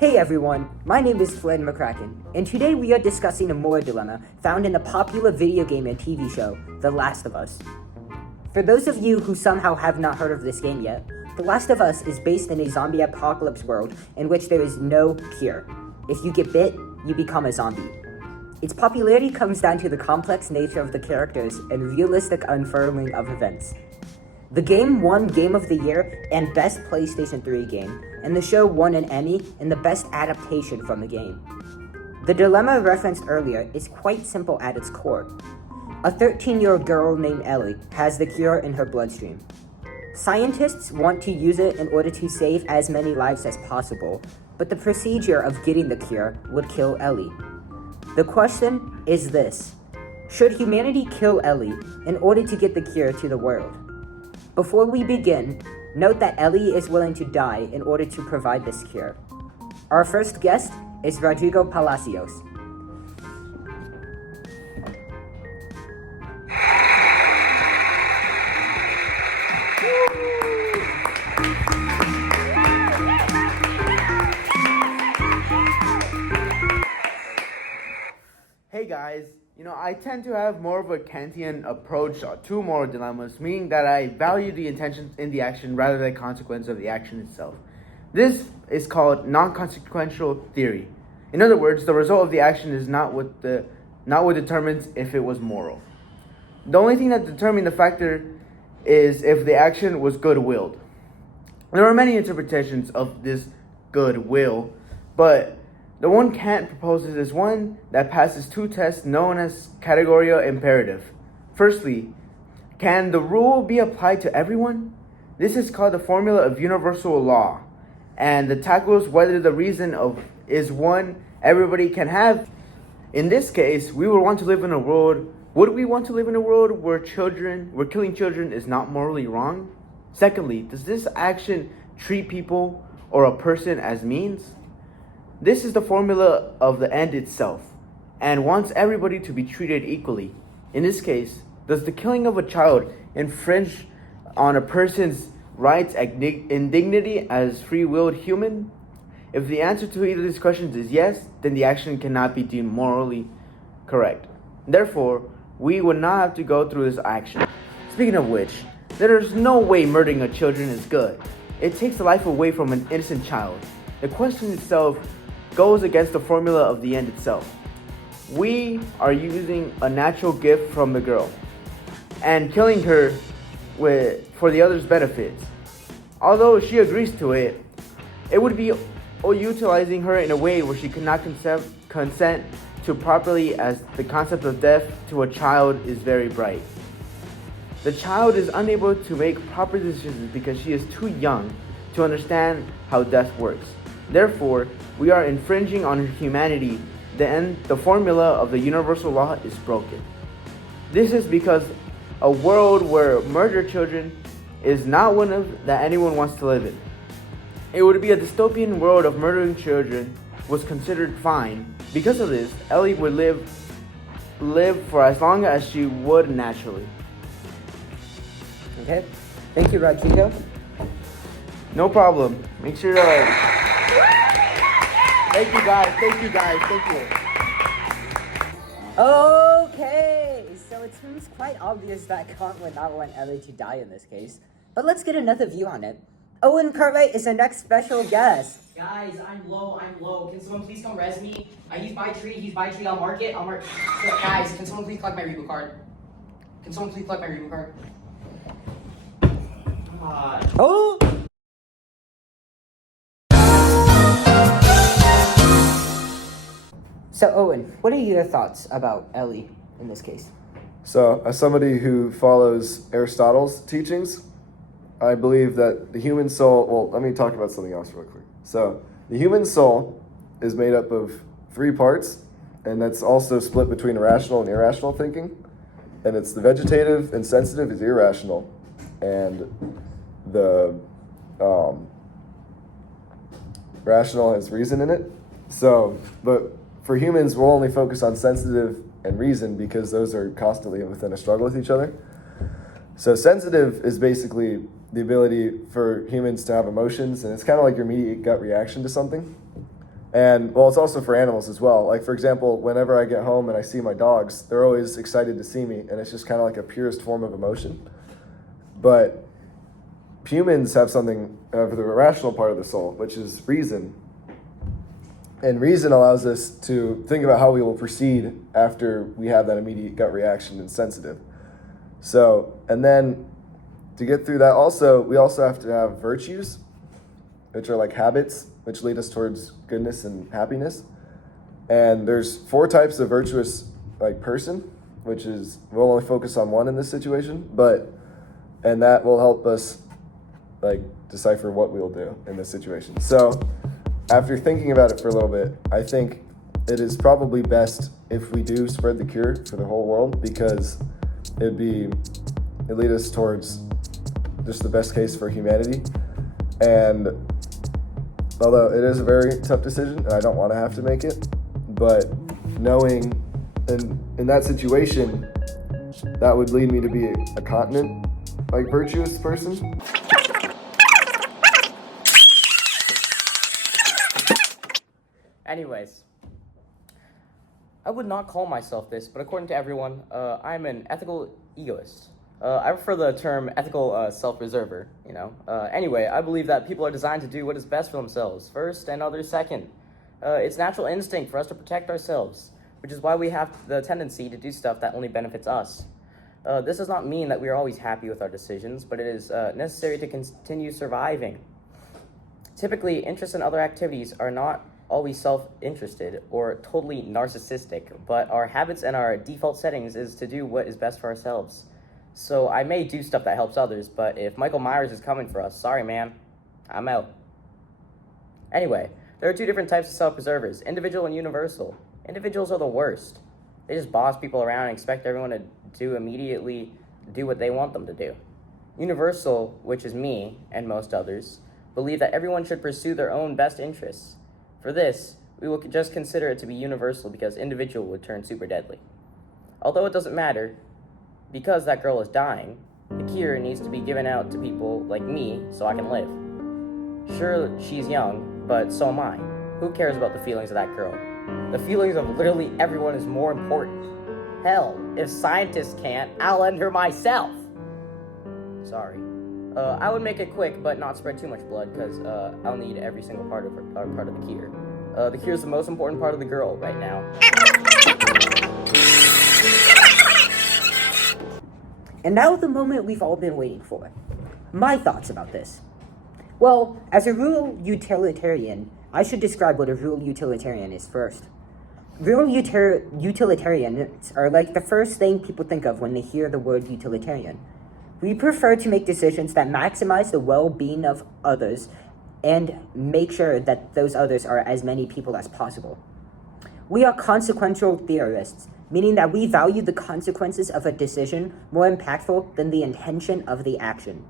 Hey everyone, my name is Flynn McCracken, and today we are discussing a moral dilemma found in the popular video game and TV show, The Last of Us. For those of you who somehow have not heard of this game yet, The Last of Us is based in a zombie apocalypse world in which there is no cure. If you get bit, you become a zombie. Its popularity comes down to the complex nature of the characters and realistic unfurling of events. The game won Game of the Year and Best PlayStation 3 Game, and the show won an Emmy in the Best Adaptation from the game. The dilemma referenced earlier is quite simple at its core. A 13-year-old girl named Ellie has the cure in her bloodstream. Scientists want to use it in order to save as many lives as possible, but the procedure of getting the cure would kill Ellie. The question is this: should humanity kill Ellie in order to get the cure to the world? Before we begin, note that Ellie is willing to die in order to provide this cure. Our first guest is Rodrigo Palacios. Hey guys, I tend to have more of a Kantian approach to moral dilemmas, meaning that I value the intentions in the action rather than the consequence of the action itself. This is called non-consequential theory. In other words, the result of the action is not what determines if it was moral. The only thing that determines the factor is if the action was good-willed. There are many interpretations of this goodwill, but the one Kant proposes is one that passes two tests known as categorical imperative. Firstly, can the rule be applied to everyone? This is called the formula of universal law, and it tackles whether the reason is one everybody can have. In this case, we would want to live in a world. Would we want to live in a world where killing children is not morally wrong? Secondly, does this action treat people or a person as means? This is the formula of the end itself, and wants everybody to be treated equally. In this case, does the killing of a child infringe on a person's rights and dignity as free-willed human? If the answer to either of these questions is yes, then the action cannot be deemed morally correct. Therefore, we would not have to go through this action. Speaking of which, there is no way murdering a child is good. It takes the life away from an innocent child. The question itself goes against the formula of the end itself. We are using a natural gift from the girl and killing her for the other's benefits. Although she agrees to it, it would be utilizing her in a way where she could not consent to properly, as the concept of death to a child is very bright. The child is unable to make proper decisions because she is too young to understand how death works. Therefore, we are infringing on her humanity. The formula of the universal law is broken. This is because a world where murder children is not one that anyone wants to live in. It would be a dystopian world of murdering children was considered fine. Because of this, Ellie would live for as long as she would naturally. Okay, thank you, Rodrigo. No problem. Make sure to Thank you guys. Okay, so it seems quite obvious that Kant would not want Ellie to die in this case, but let's get another view on it. Owen Cartwright is our next special guest. Guys, I'm low. Can someone please come res me? He's by tree, I'll mark it. So, guys, can someone please collect my reboot card? Oh! So Owen, what are your thoughts about Ellie in this case? So, as somebody who follows Aristotle's teachings, I believe that the human soul, let me talk about something else real quick. So, the human soul is made up of three parts, and that's also split between rational and irrational thinking. And it's the vegetative and sensitive is irrational, and the rational has reason in it. So, but for humans, we'll only focus on sensitive and reason because those are constantly within a struggle with each other. So sensitive is basically the ability for humans to have emotions, and it's kind of like your immediate gut reaction to something. And well, it's also for animals as well. Like, for example, whenever I get home and I see my dogs, they're always excited to see me, and it's just kind of like a purest form of emotion. But humans have something for the irrational part of the soul, which is reason. And reason allows us to think about how we will proceed after we have that immediate gut reaction and sensitive. So, and then to get through that also, we also have to have virtues, which are like habits, which lead us towards goodness and happiness. And there's 4 types of virtuous like person, which is, we'll only focus on one in this situation, and that will help us like decipher what we'll do in this situation. So after thinking about it for a little bit, I think it is probably best if we do spread the cure for the whole world, because it lead us towards just the best case for humanity. And although it is a very tough decision and I don't want to have to make it, but knowing in that situation, that would lead me to be a continent like virtuous person. Anyways, I would not call myself this, but according to everyone, I'm an ethical egoist. I prefer the term ethical self-preserver, you know. Anyway, I believe that people are designed to do what is best for themselves first and others second. It's natural instinct for us to protect ourselves, which is why we have the tendency to do stuff that only benefits us. This does not mean that we are always happy with our decisions, but it is necessary to continue surviving. Typically, interests in other activities are not always self-interested or totally narcissistic, but our habits and our default settings is to do what is best for ourselves. So I may do stuff that helps others, but if Michael Myers is coming for us, sorry man, I'm out. Anyway, there are 2 different types of self-preservers, individual and universal. Individuals are the worst. They just boss people around and expect everyone to immediately do what they want them to do. Universal, which is me and most others, believe that everyone should pursue their own best interests. For this, we will just consider it to be universal because individual would turn super deadly. Although it doesn't matter, because that girl is dying, the cure needs to be given out to people like me so I can live. Sure, she's young, but so am I. Who cares about the feelings of that girl? The feelings of literally everyone is more important. Hell, if scientists can't, I'll end her myself. Sorry. I would make it quick, but not spread too much blood, because I'll need every single part of the cure. The cure is the most important part of the girl right now. And now the moment we've all been waiting for. My thoughts about this. Well, as a rural utilitarian, I should describe what a rural utilitarian is first. Rural utilitarians are like the first thing people think of when they hear the word utilitarian. We prefer to make decisions that maximize the well-being of others and make sure that those others are as many people as possible. We are consequential theorists, meaning that we value the consequences of a decision more impactful than the intention of the action.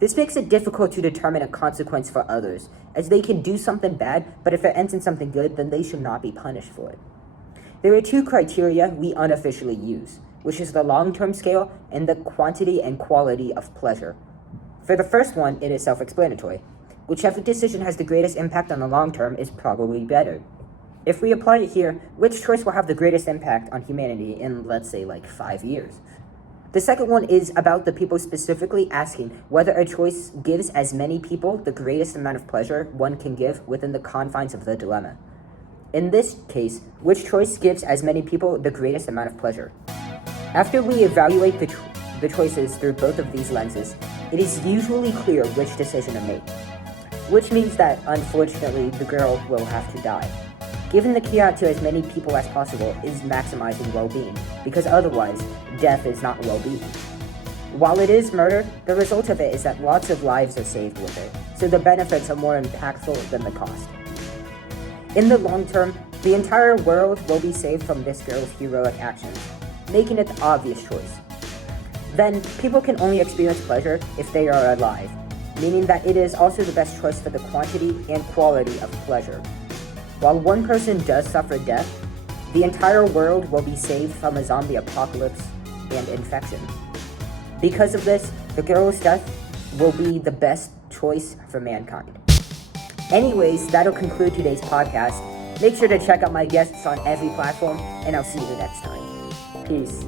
This makes it difficult to determine a consequence for others, as they can do something bad, but if it ends in something good, then they should not be punished for it. There are 2 criteria we unofficially use, which is the long-term scale and the quantity and quality of pleasure. For the first one, it is self-explanatory. Whichever decision has the greatest impact on the long term is probably better. If we apply it here, which choice will have the greatest impact on humanity in, let's say, like 5 years? The second one is about the people specifically asking whether a choice gives as many people the greatest amount of pleasure one can give within the confines of the dilemma. In this case, which choice gives as many people the greatest amount of pleasure? After we evaluate the choices through both of these lenses, it is usually clear which decision to make. Which means that, unfortunately, the girl will have to die. Giving the key out to as many people as possible is maximizing well-being, because otherwise, death is not well-being. While it is murder, the result of it is that lots of lives are saved with it, so the benefits are more impactful than the cost. In the long term, the entire world will be saved from this girl's heroic actions, making it the obvious choice. Then, people can only experience pleasure if they are alive, meaning that it is also the best choice for the quantity and quality of pleasure. While one person does suffer death, the entire world will be saved from a zombie apocalypse and infection. Because of this, the girl's death will be the best choice for mankind. Anyways, that'll conclude today's podcast. Make sure to check out my guests on every platform, and I'll see you next time. Peace.